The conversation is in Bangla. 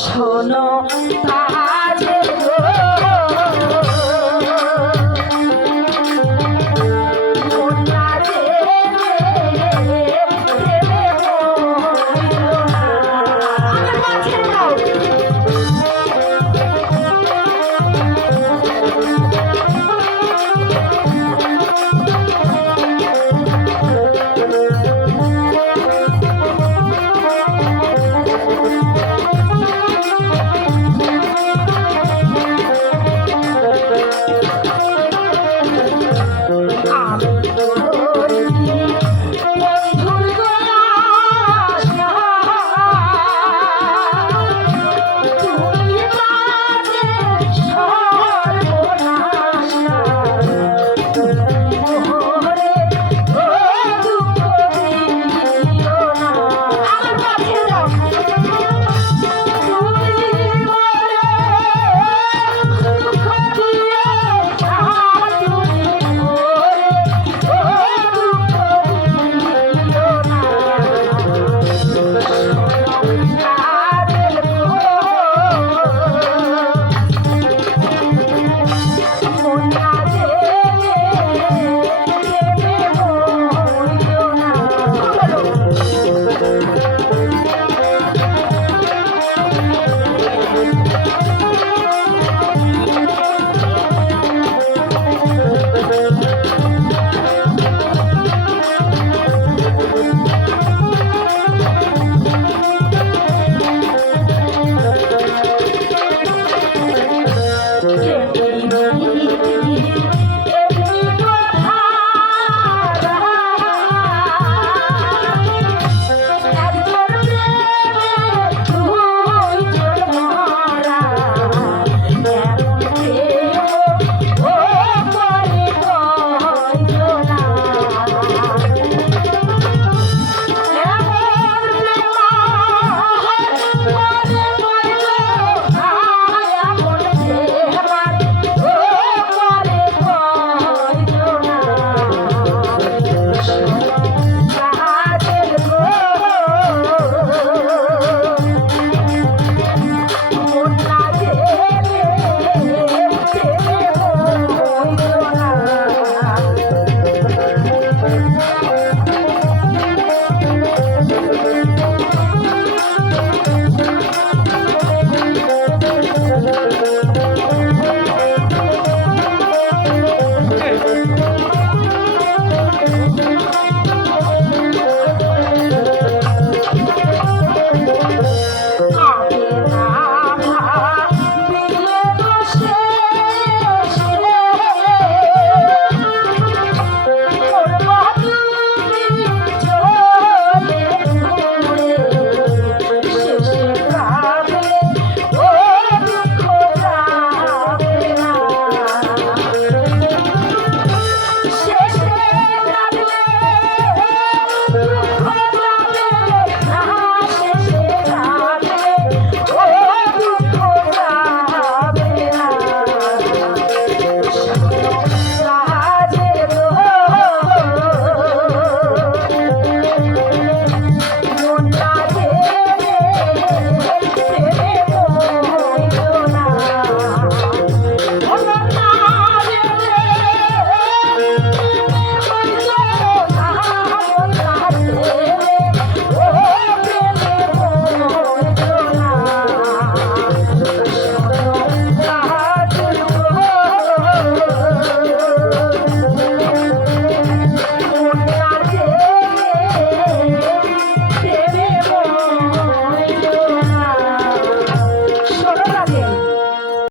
শোনো